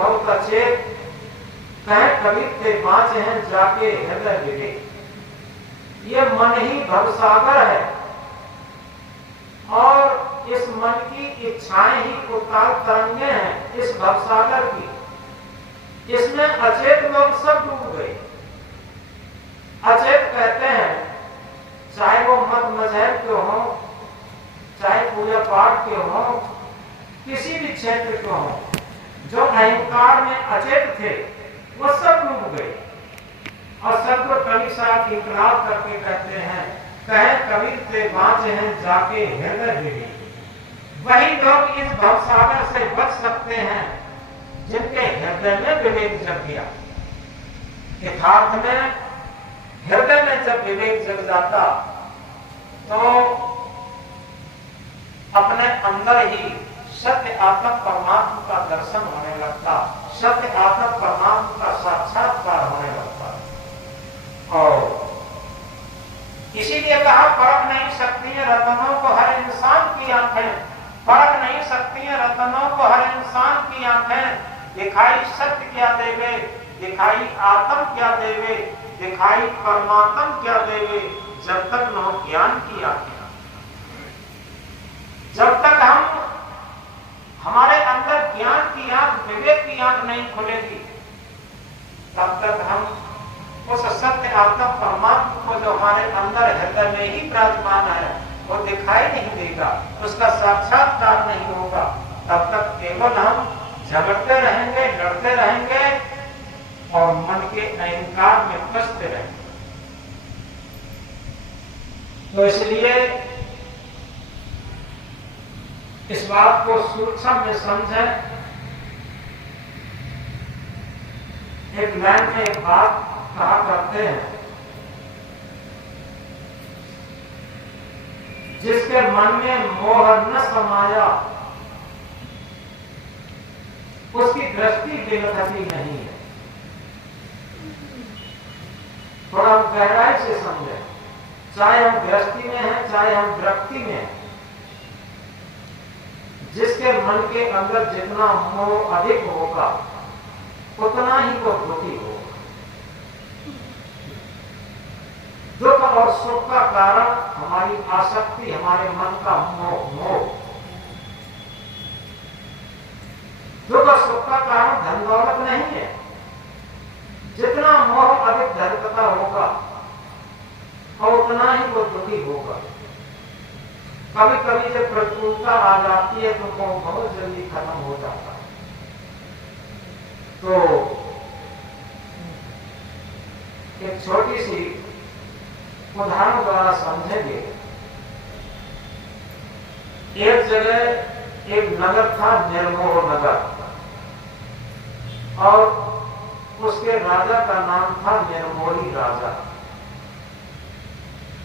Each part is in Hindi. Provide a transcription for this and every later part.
बहुत अचेत, कहे कबीर ते बाँचे हैं जाके हृदय विवेक। ये मन ही भवसागर है और इस मन की इच्छाएं ही उतार तरंगे हैं इस भवसागर की। इसमें अचेत लोग सब डूब गए। अचेत कहते हैं चाहे वो मत मजहब के हो, चाहे पूजा पाठ के हो, किसी भी क्षेत्र के हो, जो अहंकार में अचेत थे वो सब डूब गए। और सबको कवि साहब इंकलाब करके कहते हैं, कहे कबीर ते बाँचे हैं जाके हृदय विवेक। वही लोग इस भवसागर से बच सकते हैं जिनके हृदय में विवेक जग गया। यथार्थ में हृदय में जब विवेक जग जाता तो अपने अंदर ही सत्य आत्मा परमात्मा का दर्शन होने लगता, सत्य आत्मा परमात्मा का साक्षात्कार होने लगता। और इसीलिए कहा परख नहीं सकती है रत्नों को हर इंसान की आंखें, परख नहीं सकती है रत्नों को हर इंसान की आंखें। दिखाई सत्य क्या देवे, दिखाई आत्म क्या देवे, दिखाई परमात्म क्या देवे, जब तक न हो ज्ञान की आंखें। जब तक हम हमारे अंदर ज्ञान की आंख, विवेक की आंख नहीं खुलेगी, तब तक हम उस सत्य आत्मा परमात्मा को जो हमारे अंदर हृदय में ही विराजमान है वो दिखाई नहीं देगा, उसका साक्षात्कार नहीं होगा। तब तक केवल हम झगड़ते रहेंगे, लड़ते रहेंगे और मन के अहंकार में फंसते रहेंगे। तो इसलिए इस बात को सूक्ष्म में समझें। एक लाइन में एक बात कहा करते हैं, जिसके मन में मोह न समाया उसकी दृष्टि बेलखती नहीं है। थोड़ा गहराई से समझें, चाहे हम गृहस्थी में हैं, चाहे हम विरक्ति में हैं, जिसके मन के अंदर जितना मोह अधिक होगा उतना ही वो दुखी होगा। दुख और सुख का कारण हमारी आसक्ति, हमारे मन का मोह। दुख और सुख का कारण धन दौलत नहीं है। जितना मोह अधिक धनकता होगा और उतना ही वो दुखी होगा। कभी कभी जब प्रतिकूलता आ जाती है तो वो बहुत जल्दी खत्म हो जाता है। तो एक छोटी सी उदाहरण द्वारा समझेंगे। एक जगह एक नगर था, निर्मोह नगर, और उसके राजा का नाम था निर्मोही राजा।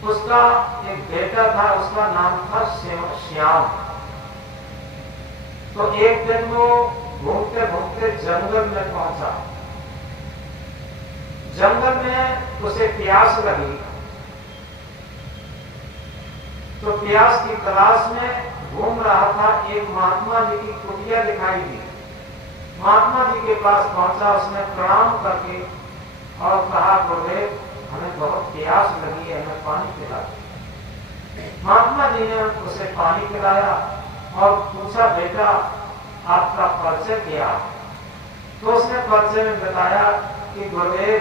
उसका एक बेटा था, उसका नाम था श्याम। तो एक दिन वो घूमते घूमते जंगल में पहुंचा। जंगल में उसे प्यास लगी, तो प्यास की तलाश में घूम रहा था। एक महात्मा जी की कुटिया दिखाई दी। महात्मा जी के पास पहुंचा, उसने प्रणाम करके और कहा, गुरुदेव हमें बहुत प्यास लगी है, हमें पानी पिला। महात्मा जी ने उसे पानी पिलाया और पूछा, बेटा आपका परिचय क्या? तो उसने परिचय में बताया कि गुरुदेव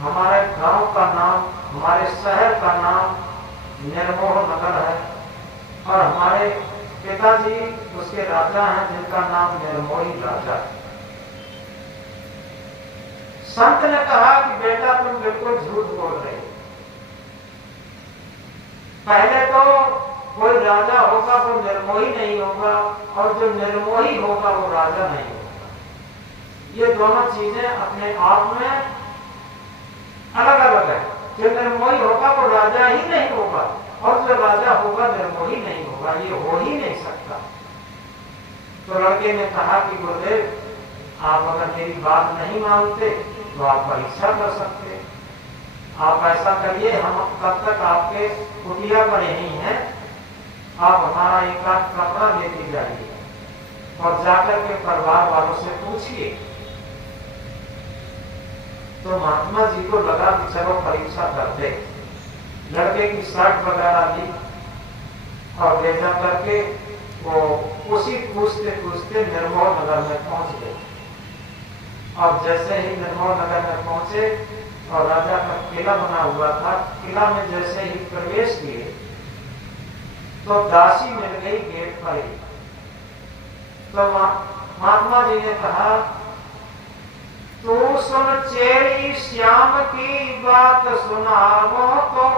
हमारे गांव का नाम, हमारे शहर का नाम निर्मोह नगर है और हमारे पिताजी उसके राजा हैं जिनका नाम निर्मोही राजा है। संत ने कहा कि बेटा तुम बिल्कुल झूठ बोल रहे हो। पहले तो कोई राजा होगा वो निर्मोही नहीं होगा और जो निर्मोही होगा वो राजा नहीं होगा। ये दोनों चीजें अपने आप में अलग अलग है। जो निर्मोही होगा वो राजा ही नहीं होगा और जो राजा होगा निर्मोही नहीं होगा, ये हो ही नहीं सकता। तो लड़के ने कहा कि गुरुदेव आप अगर मेरी बात नहीं मानते तो आप परीक्षा कर सकते। आप ऐसा करिए, हम कब तक आपके कुटिया पर यही हैं, आप हमारा एक आध कपड़ा लेके जाइए और जाकर के परिवार वालों से पूछिए। तो महात्मा जी को लगा कि चलो परीक्षा करते। लड़के की शर्ट वगैरह ली और ले जा करके वो उसी पूछते पूछते निर्मोह नगर में पहुंच गए। और जैसे ही निर्मोह नगर में पहुंचे और राजा का किला बना हुआ था, किला में जैसे ही प्रवेश किए तो दासी मिल गई गेट पर ही। तो महात्मा जी ने कहा, तू सुन चेरी श्याम की बात सुनावो तो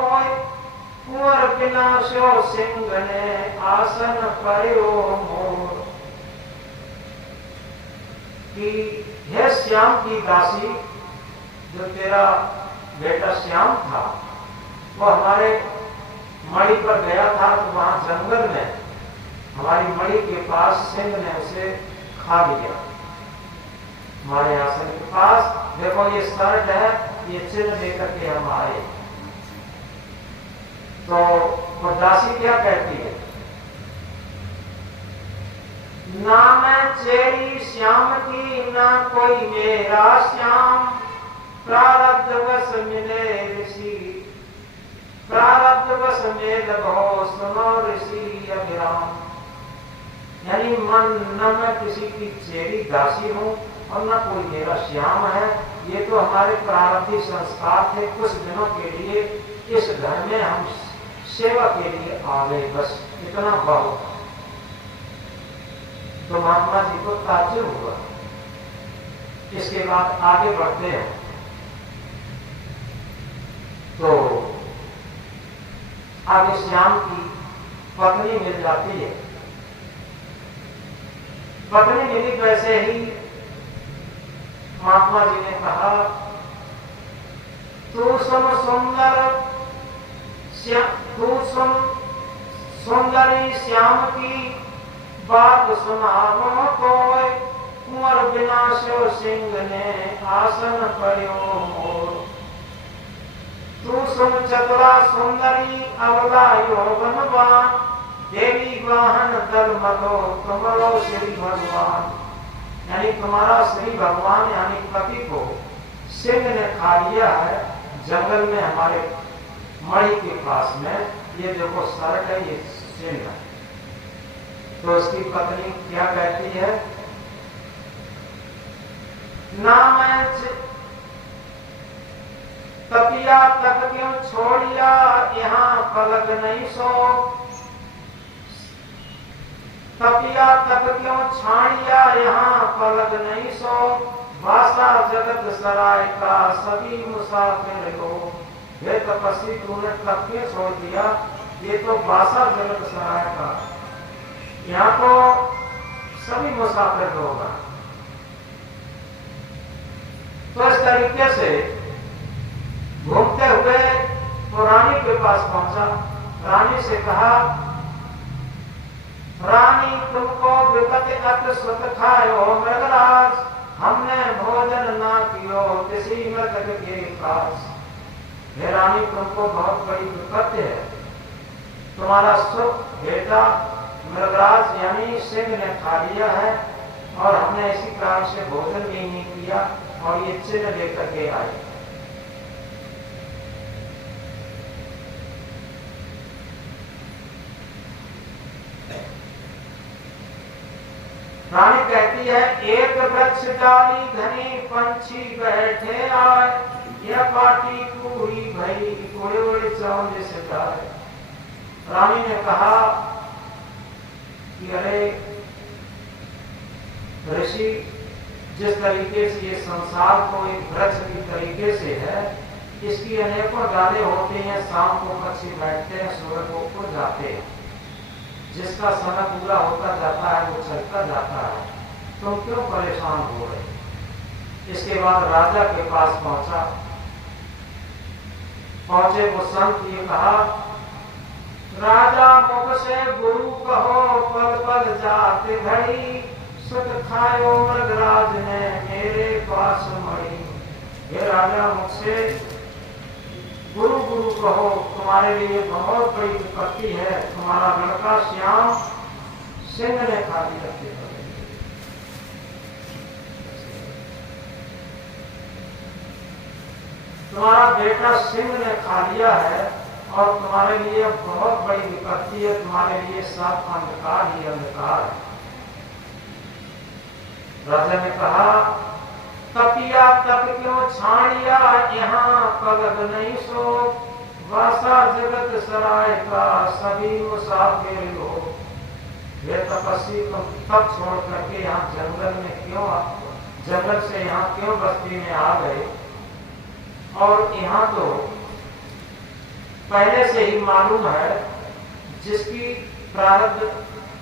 कुंवर विनाशो सिंह ने आसन पर्यो मोर। कि यह श्याम की दासी, जो तेरा बेटा श्याम था, वो हमारे मणि पर गया था तो वहां जंगल में हमारी मणि के पास सिंह ने उसे खा लिया। हमारे आसन के पास देखो ये शर्ट है, ये चिन्ह लेकर के हम आए। तो वो दासी क्या कहती है, ना मैं चेरी श्याम की ना कोई मेरा श्याम, प्रारब्ध वश मिले ऋषि, प्रारब्ध वश मेल भो सुनो ऋषि अभिराम। यानी मन न मैं किसी की चेरी दासी हूं और न कोई मेरा श्याम है। ये तो हमारे प्रारब्धिक संस्कार थे, कुछ दिनों के लिए इस घर में हम सेवा के लिए आ गए, बस इतना बहुत। तो महात्मा जी को ताज्जुब हुआ। इसके बाद आगे बढ़ते हैं तो आगे श्याम की पत्नी मिल जाती है। पत्नी मिली, वैसे ही महात्मा जी ने कहा, तू सुन सुंदर तू सुन सुंदरी श्याम की बात सुनावो तो कुंवर विनाशो सिंह ने आसन पर्यो मोर। तू सुन चतुरा सुंदरी अवला यौवनवान, देवी वाहन दल मतो तुमरो श्री भगवान। यानी तुम्हारा श्री भगवान यानी पति को सिंह ने खा लिया है जंगल में हमारे मणि के पास में। ये देखो शर्ट है, ये सिंह है। तो उसकी पत्नी क्या कहती है, ना मैं तपिया तक क्यों छोड़िया, यहाँ पलक नहीं सो। तपिया तक क्यों छाड़िया, यहाँ पलक नहीं सो। भाषा जगत सराय का सभी मुसाफिर हो। हे तपस्वी, तूने तप क्यों छोड़ दिया, ये तो भाषा जगत सराय का, यहाँ तो सभी मुसाफिर लोग हैं। तो इस तरीके से घूमते हुए वो रानी के पास पहुंचा। रानी से कहा, रानी तुमको विपत अत सुत खायो मृगराज, हमने भोजन ना कियो किसी मृतक के पास। हे रानी, तुमको बहुत बड़ी विपत्ति है, तुम्हारा सुख बेटा मृगराज यानी सिंह ने खा लिया है और हमने इसी कारण से भोजन भी नहीं किया और ये चिन्ह लेकर के आए। रानी कहती है, एक वृक्ष डाली घनी पंछी बैठे आए, यह पार्टी पूरी भई उड़े उड़े चौंधे से जाए। रानी ने कहा कि अरे ऋषि, जिस तरीके से ये संसार को एक वृक्ष की तरीके से है, इसकी अनेकों डाले होते हैं, शाम को पक्षी बैठते हैं, सूरज को उड़ जाते हैं, जिसका समय पूरा होता जाता है वो चलता जाता है, तुम क्यों परेशान हो रहे। इसके बाद राजा के पास पहुंचे वो संत, ये कहा, राजा मुख से गुरु कहो पल पल जाते घड़ी, सुत खायो मृगराज ने मेरे पास मड़ी। हे राजा, मुख से गुरु गुरु कहो, तुम्हारे लिए बहुत बड़ी विपत्ति है, तुम्हारा लड़का श्याम सिंह ने खा लिया। तुम्हारा बेटा सिंह ने खा लिया है और तुम्हारे लिए बहुत बड़ी विपत्ति है, तुम्हारे लिए सब अंधकार ही अंधकार है। राजा ने कहा, तपिया तप क्यों छाड़िया, यहाँ पगत नहीं सो, वासा जगत सराय का सभी मुसाफिर लोग। ये तपस्वी तुम तप छोड़ करके यहाँ जंगल से यहाँ क्यों बस्ती में आ गए? और यहाँ तो पहले से ही मालूम है जिसकी प्रारब्ध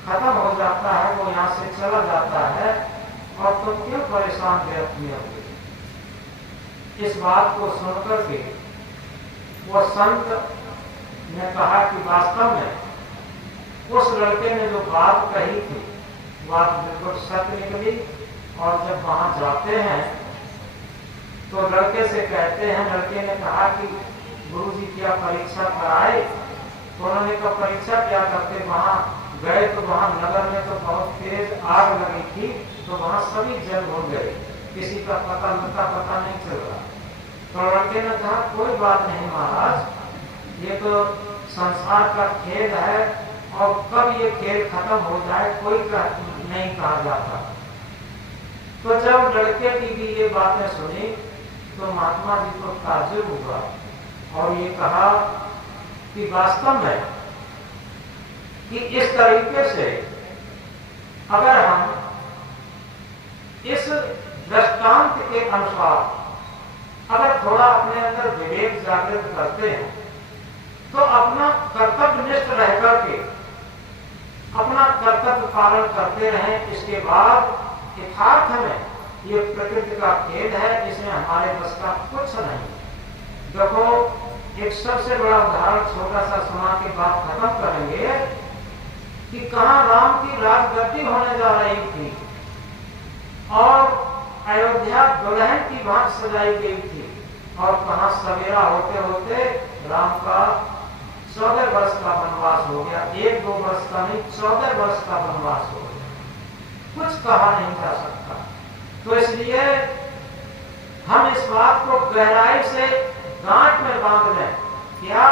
खत्म हो जाता है वो यहाँ से चला जाता है, और तुम क्यों परेशान रहती होंगे? इस बात को सुनकर के वो संत ने कहा कि वास्तव में उस लड़के ने जो बात कही थी बात बिल्कुल सत्य निकली। और जब वहां जाते हैं तो लड़के से कहते हैं, लड़के ने कहा कि गुरुजी क्या परीक्षा कराए? तो उन्होंने कहा परीक्षा क्या करते, वहां गए तो वहां नगर में तो बहुत तेज आग लगी थी, तो वहां सभी जल हो गए, किसी का पता नहीं चल रहा। तो लड़के ने कहा कोई बात नहीं महाराज, ये तो संसार का खेल है और कब ये खेल खत्म हो जाए कोई नहीं कहा जाता। तो जब लड़के की भी ये बातें सुनी तो महात्मा जी को ताज्जुब हुआ और ये कहा कि वास्तव में कि इस तरीके से अगर हम इस दृष्टांत के अनुसार अगर थोड़ा अपने अंदर विवेक जागृत करते हैं तो अपना कर्तव्यनिष्ठ रह करके अपना कर्तव्य पालन करते रहें। इसके बाद यथार्थ में ये प्रकृति का खेल है, इसमें हमारे बस का कुछ नहीं। देखो एक सबसे बड़ा उदाहरण छोटा सा सुना के बात खत्म करेंगे कि कहां राम की राजगद्दी होने जा रही थी और अयोध्या दुल्हन की भांति सजाई गई थी, और कहां सवेरा होते होते राम का 14 वर्ष का वनवास हो गया। 1-2 वर्ष का नहीं, 14 वर्ष का वनवास हो गया। कुछ कहा नहीं जा सकता। तो इसलिए हम इस बात को गहराई से गांठ में बांध लें क्या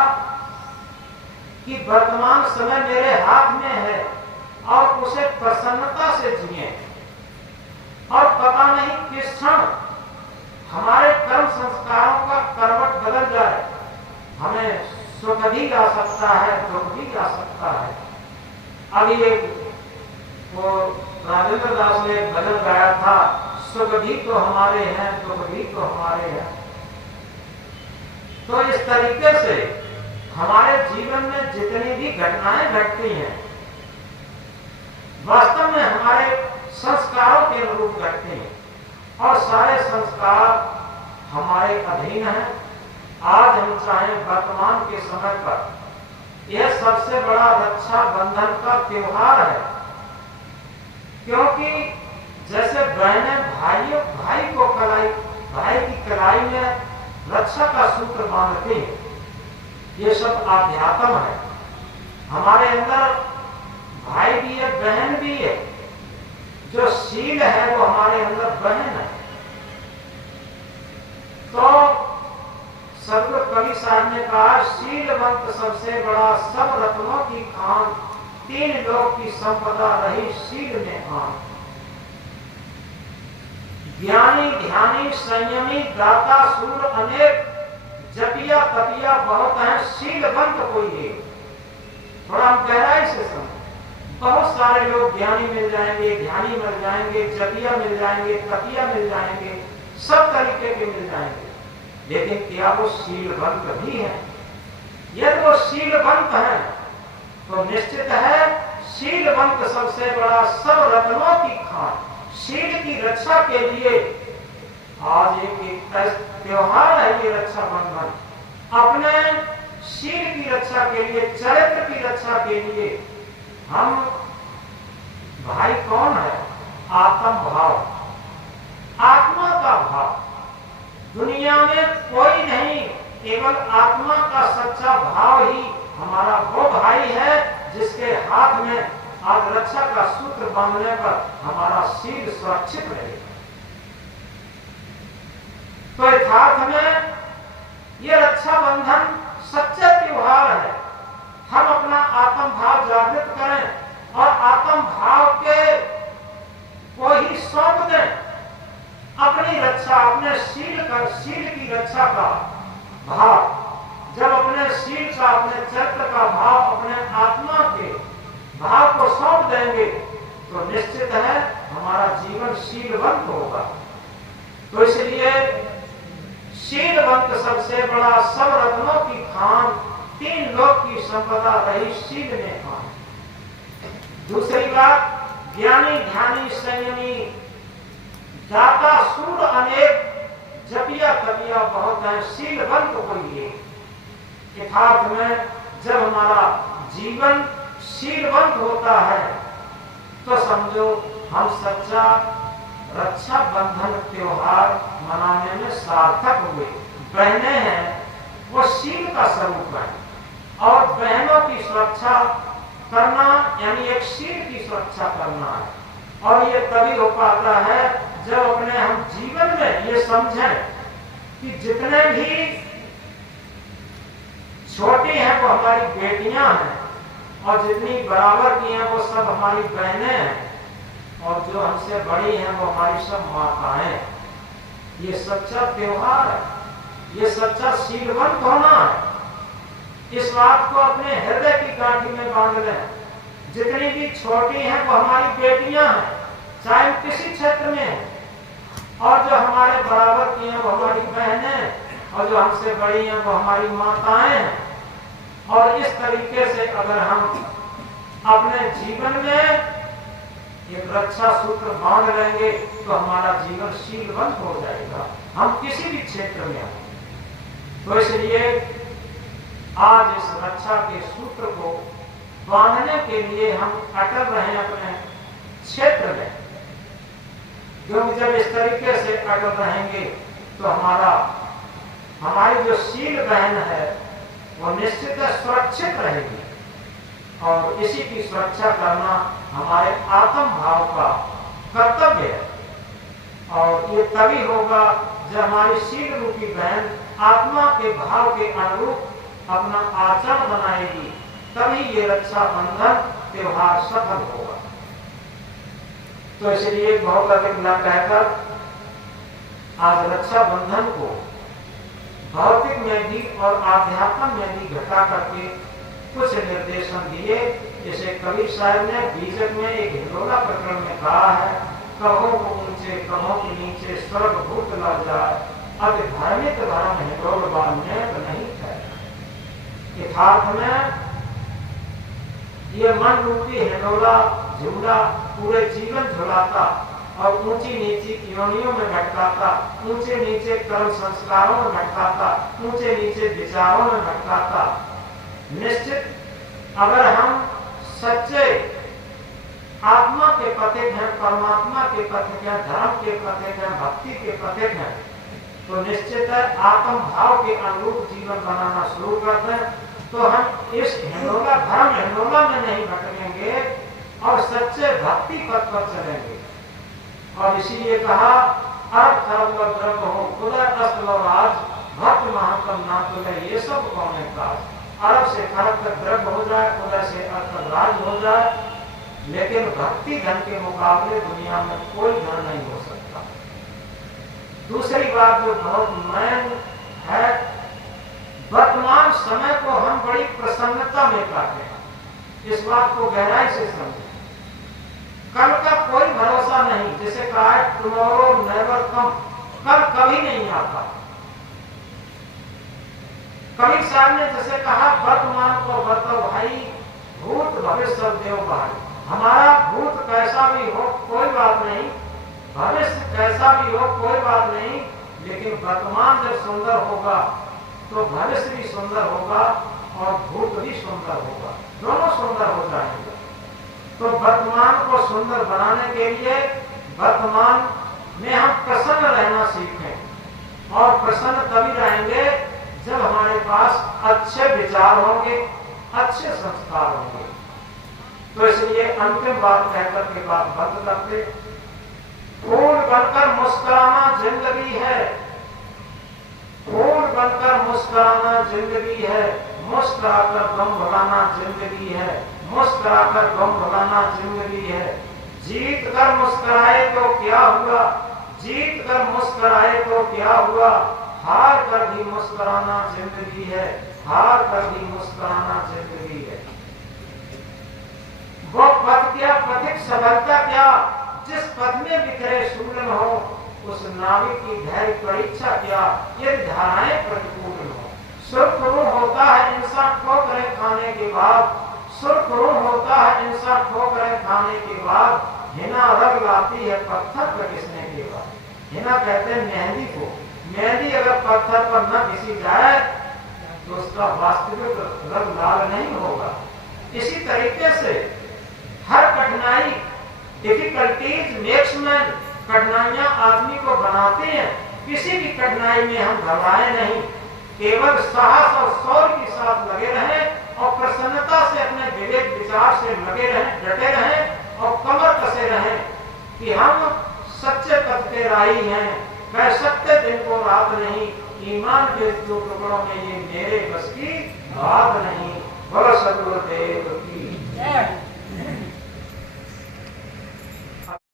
कि वर्तमान समय मेरे हाथ में है और उसे प्रसन्नता से जिए, और पता नहीं किस क्षण हमारे कर्म संस्कारों का करवट बदल जाए, हमें सुख भी आ सकता है, दुख भी आ सकता है। अभी एक वो राजेंद्र दास ने भजन गाया था, सुख भी तो हमारे हैं, दुख भी तो हमारे हैं। तो इस तरीके से हमारे जीवन में जितनी भी घटनाएं घटती हैं वास्तव में हमारे संस्कारों के अनुरूप घटते हैं, और सारे संस्कार हमारे अधीन हैं। आज हम चाहें वर्तमान के समय पर यह सबसे बड़ा रक्षा बंधन का त्योहार है, क्योंकि जैसे बहनें भाई की कलाई में रक्षा का सूत्र बांधती हैं, ये सब आध्यात्म है। हमारे अंदर भाई भी है, बहन भी है। जो शील है वो हमारे अंदर बहन है। तो सदगुरु कवि साहब ने कहा, शीलवंत सबसे बड़ा सब रत्नों की खान, 3 लोक की संपदा रही शील में आन। ज्ञानी ध्यानी संयमी दाता सूर अनेक, जपिया तपिया बहुत है शीलवंत कोई एक। थोड़ा हम गहराई से समझ, बहुत सारे लोग ज्ञानी मिल जाएंगे, ध्यानी मिल जाएंगे, जपिया मिल जाएंगे, तपिया मिल जाएंगे, सब तरीके के मिल जाएंगे, लेकिन क्या वो शीलवंत भी है? यदि वो शीलवंत है तो निश्चित है शीलवंत सबसे बड़ा सब रत्नों की खान। शील की रक्षा के लिए आज एक त्योहार है ये रक्षा बंधन। अपने शील की रक्षा के लिए, चरित्र की रक्षा के लिए हम भाई कौन है? आत्म भाव, आत्मा का भाव। दुनिया में कोई नहीं, केवल आत्मा का सच्चा भाव ही हमारा वो भाई है जिसके हाथ में आज रक्षा का सूत्र बांधने पर हमारा शील सुरक्षित रहे। तो यथार्थ में रक्षाबंधन सच्चा त्योहार है। हम अपना आत्म भाव जागृत करें और आत्म भाव के को ही सौंप दें। अपनी रक्षा, अपने शील की रक्षा का भाव, जब अपने शील का, अपने चरित्र का भाव, अपने आत्मा के भाव को सौंप देंगे तो निश्चित है हमारा जीवन शीलवंत होगा। तो इसलिए शीलवंत सबसे बड़ा, सब रत्नों की खान, 3 लोक की संपदा रही शील में खान। दूसरी बात, ज्ञानी ध्यानी संयमी दाता सूर अनेक, जपिया तपिया बहुत है, शीलवंत कोई एक। यथार्थ में जब हमारा जीवन शीलवंत होता है तो समझो हम सच्चा रक्षा बंधन त्योहार मनाने में सार्थक हुए। बहनें हैं वो शील का स्वरूप है और बहनों की सुरक्षा करना यानी एक शील की सुरक्षा करना है। और ये तभी हो पाता है जब अपने हम जीवन में ये समझें कि जितने भी छोटी हैं वो हमारी बेटियां हैं और जितनी बराबर की हैं वो सब हमारी बहनें हैं और जो हमसे बड़ी हैं वो हमारी सब माताएं। ये सच्चा त्योहार है, ये सच्चा शीलवंत होना है। इस बात को अपने हृदय की गांठी में बांध लें। जितनी भी छोटी हैं वो हमारी बेटियां हैं, चाहे किसी क्षेत्र में है, और जो हमारे बराबर की हैं वो हमारी बहनें और जो हमसे बड़ी हैं वो हमारी माताएं हैं। और इस तरीके से अगर हम अपने जीवन में एक रक्षा सूत्र बांध लेंगे तो हमारा जीवन शीलवंत हो जाएगा, हम किसी भी क्षेत्र में हो। तो इसलिए आज इस रक्षा के सूत्र को बांधने के लिए हम अटल रहे अपने क्षेत्र में, क्योंकि जब इस तरीके से अटल रहेंगे तो हमारी जो शील बहन है वो निश्चित सुरक्षित रहेगी। और इसी की सुरक्षा करना हमारे आत्म भाव का कर्तव्य है। और ये तभी होगा जब हमारी शील रूपी बहन आत्मा के भाव के अनुरूप अपना आचरण बनाएगी, तभी ये रक्षा बंधन त्योहार सफल होगा। तो इसलिए बहुत अधिक न कहकर आज रक्षा बंधन को भौतिक में भी और आध्यात्म में भी घटा करके कुछ निर्देशन दिए। जैसे कबीर साहब ने बीजक में एक हिंडोला प्रकरण में कहा है, कहो को ऊंचे कहो के नीचे स्वर्ग भूत न जाए, अब धार्मिक धर्म हिंडोल बांधने नहीं है। यथार्थ में ये मन रूपी हिंडोला झूला पूरे जीवन झुलाता और ऊंची नीची योनियों में भटकाता, ऊंचे नीचे कर्म संस्कारों में भटकाता, ऊंचे नीचे विचारों में भटकाता। निश्चित अगर हम सच्चे आत्मा के पथिक हैं, परमात्मा के पथिक हैं, धर्म के पथिक हैं, भक्ति के पथिक हैं, तो निश्चित है आत्म भाव के अनुरूप जीवन बनाना शुरू करते हैं तो हम इस हिंडोला धर्म हिंडोला में नहीं भटकेंगे और सच्चे भक्ति पथ पर चलेंगे। और इसीलिए कहा अर्थ खरब द्रव्य हो उदय अस्त राज भक्त महात्म ना तुले, ये सब कौन है काज। अरब से खरब तक द्रव्य हो जाए, उदय से अर्थ राज हो जाए, लेकिन भक्ति धन के मुकाबले दुनिया में कोई धन नहीं हो सकता। दूसरी बात जो बहुत मैन है, वर्तमान समय को हम बड़ी प्रसन्नता में काटे हैं। इस बात को गहराई से समझें। कल का कोई भरोसा नहीं, जैसे कहा है टुमारो नेवर कम, कल कभी नहीं आता। कबीर साहब ने जैसे कहा वर्तमान को बरतो भाई, भूत भविष्य देव भाई। हमारा भूत कैसा भी हो कोई बात नहीं, भविष्य कैसा भी हो कोई बात नहीं, लेकिन वर्तमान जब सुंदर होगा तो भविष्य भी सुंदर होगा और भूत भी सुंदर होगा, दोनों सुंदर हो जाएंगे। तो वर्तमान को सुंदर बनाने के लिए वर्तमान में हम प्रसन्न रहना सीखें। और प्रसन्न तभी रहेंगे जब हमारे पास अच्छे विचार होंगे, अच्छे संस्कार होंगे। तो इसलिए अंतिम बात कहकर के बात बंद करते, फूल बनकर मुस्कुराना जिंदगी है, फूल बनकर मुस्कुराना जिंदगी है, मुस्कुराकर गम भुलाना जिंदगी है, मुस्कुराकर गम भुलाना जिंदगी है। जीत कर मुस्कुराए तो क्या हुआ, जीत कर मुस्कुराए तो क्या हुआ, हार कर भी मुस्कुराना जिंदगी है, हार कर भी मुस्कुराना जिंदगी है। वो पथ क्या, पथिक सफलता क्या, जिस पथ में बिखरे शूलन हो, उस नाविक की धैर्य परीक्षा क्या, यदि धाराएं प्रतिकूल हो। सुरखरू होता है इंसान ठोकरें खाने के बाद, सुरखरू होता है इंसान ठोकरें खाने के बाद, हिना रंग लाती है पत्थर पर घिसने के बाद। हिना कहते हैं मेहंदी को, मेहंदी अगर पत्थर पर न घिसी जाए तो उसका वास्तविक रंग लाल नहीं होगा। इसी तरीके से हर कठिनाई, डिफिकल्टीज मेक्स मैन, कठिनाइयां आदमी को बनाते हैं। किसी भी कठिनाई में हम घबराए नहीं, केवल साहस और शौर्य के साथ लगे रहें और प्रसन्नता से अपने विवेक विचार से लगे रहें, डटे रहें और कमर कसे रहें कि हम सच्चे पथ पे राही हैं, कह सकते दिन को रात नहीं, ईमान के दो टुकड़ों में ये मेरे बस की बात